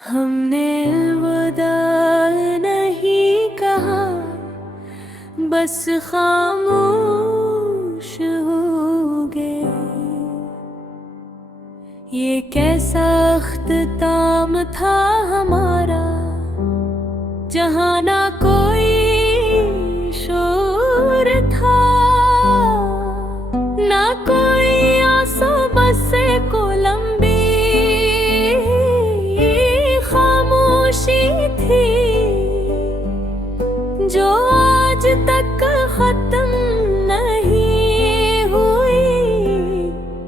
हमने अलविदा नहीं कहा, बस खामोश हो गए। ये कैसा अख्ताम था हमारा, जहाँ ना कोई शोर था, ना कोई आंसू, बस एक लंबी खामोशी थी, जो आज तक खत्म नहीं हुई।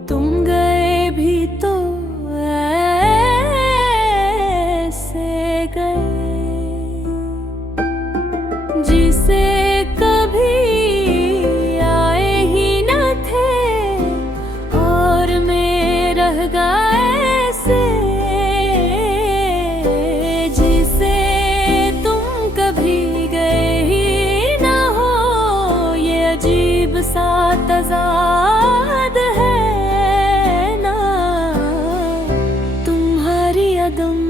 तुम गए भी तो ऐसे गए, जिसे कभी आए ही न थे, और मैं रह गए ऐसे, जिसे तुम कभी गए ही न हो। ये अजीब सा तज़ाद है ना, तुम्हारी अदम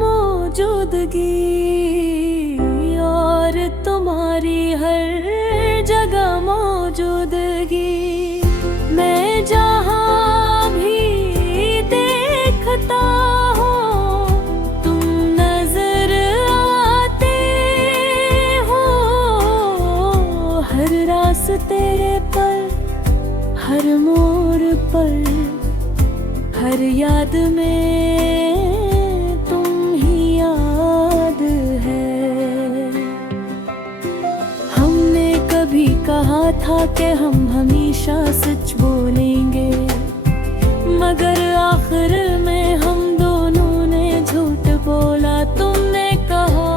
मौजूदगी और तुम्हारी हर जगह मौजूदगी। मैं जहाँ भी देखता हूँ, तुम नजर आते हो। हर रास्ते पर, हर मोड़ पर, हर याद में तुम ही याद है। हमने कभी कहा था कि हम हमेशा सच बोलेंगे, मगर आखिर में हम दोनों ने झूठ बोला। तुमने कहा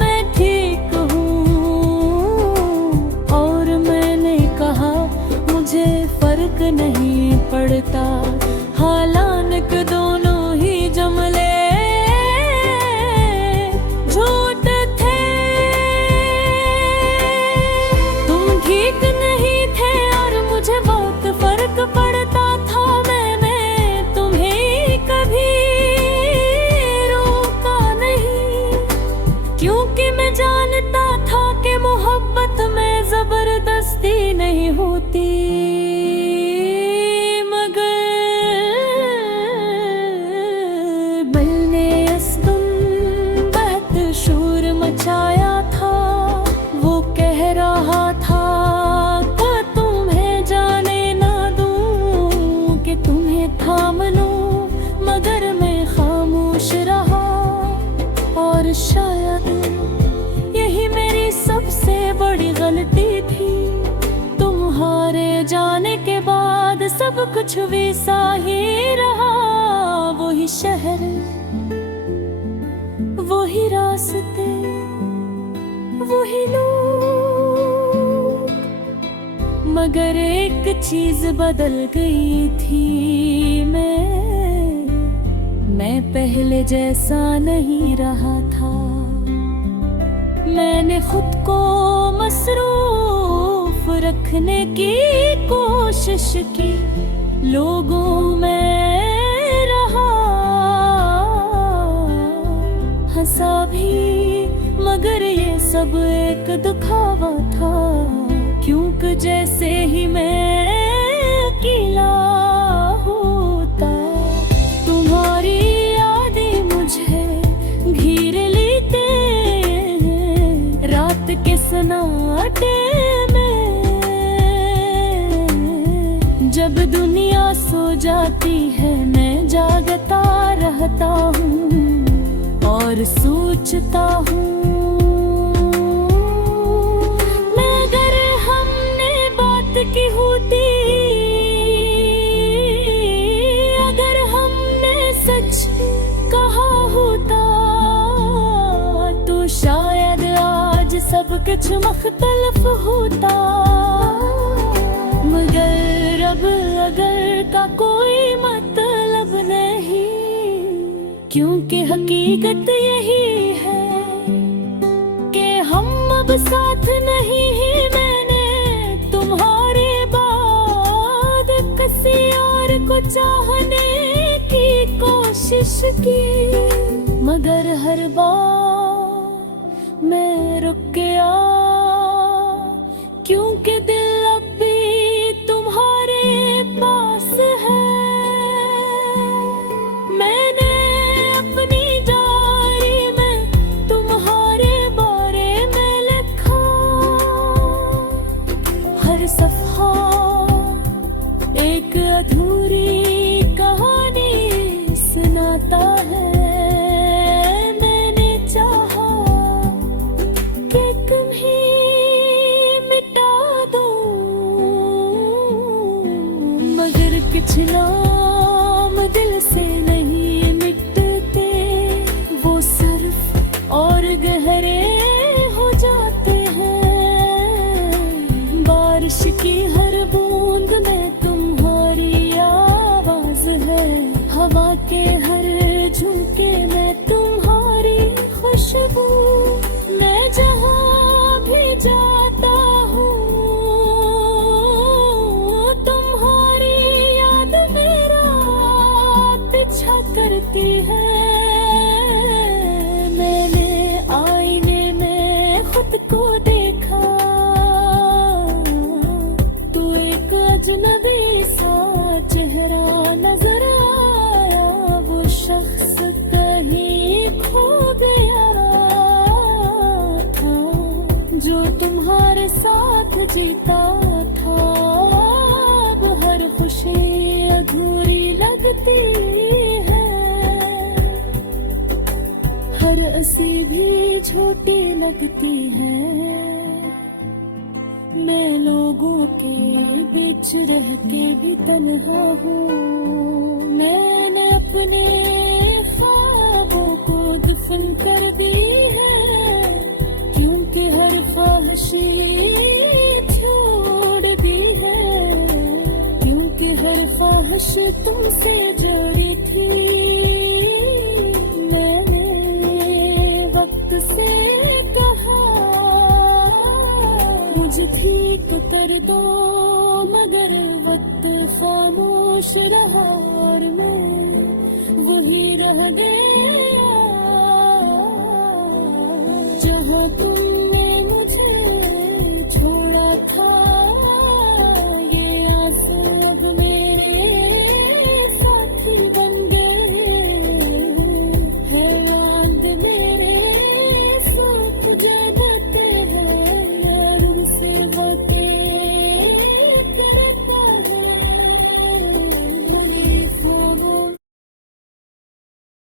मैं ठीक हूँ, और मैंने कहा मुझे फर्क नहीं पड़ता। हालांकि दोनों ही जुमले झूठ थे। तुम ठीक नहीं थे और मुझे बहुत फर्क पड़ता था। मैंने तुम्हें कभी रोका नहीं, क्योंकि मैं जानता था कि मोहब्बत में जबरदस्ती नहीं होती। मचाया था, वो कह रहा था कि तुम्हें जाने ना दूं, कि तुम्हें थाम लूं, मगर मैं खामोश रहा। और शायद यही मेरी सबसे बड़ी गलती थी। तुम्हारे जाने के बाद सब कुछ वैसा ही रहा। वही शहर, वही रास्ते, वही लोग, मगर एक चीज बदल गई थी। मैं पहले जैसा नहीं रहा था। मैंने खुद को मसरूफ रखने की कोशिश की, लोगों में रहा, हंसा भी, मगर ये सब एक दिखावा था। क्योंकि जैसे ही मैं अकेला होता, तुम्हारी यादें मुझे घेर लेते हैं। रात के सन्नाटे में, जब दुनिया सो जाती है, मैं जागता रहता हूँ और सोचता हूँ, मगर हमने बात की होती, अगर हमने सच कहा होता, तो शायद आज सब कुछ मुख्तलिफ होता। मगर अब अगर का कोई मतलब नहीं, क्योंकि हकीकत यही है कि हम अब साथ नहीं हैं। मैंने तुम्हारे बाद किसी और को चाहने की कोशिश की, मगर हर बार मैं रुक गया, क्योंकि दिल अब भी तुम्हारे पास है। मैंने अपनी डायरी में तुम्हारे बारे में लिखा, हर सफा एक अधूरी कहानी सुनाता है। मैंने चाहा कि तुम्हें मिटा दूं, मगर कुछ नाम दिल से नहीं मिटते, वो सर्फ और गहरे हो जाते हैं। बारिश की हर बूंद में तुम्हारी आवाज है, हवा के हर झोंके में तुम्हारी खुशबू। मैं जहाँ भी जाता हूँ तुम्हारी याद मेरा पीछा करती है। मैंने आईने में खुद को देखा, तू एक अजनबी सा चेहरा नजर आया, वो शख्स कहीं खो गया था, जो तुम्हारे साथ जीता था। अब हर खुशी अधूरी लगती है, हर हंसी भी छोटी लगती है। मैं लोगों के बीच रह के भी तन्हा हूँ, मैंने अपने ख्वाबों को दफन कर दी है, क्योंकि हर ख्वाहिशी छोड़ दी है, क्योंकि हर ख्वाहिश तुमसे जुड़ी थी। मैंने वक्त से कहा मुझे ठीक कर दो, मगर वक्त खामोश रहा और मैं वही रह गया जहाँ तू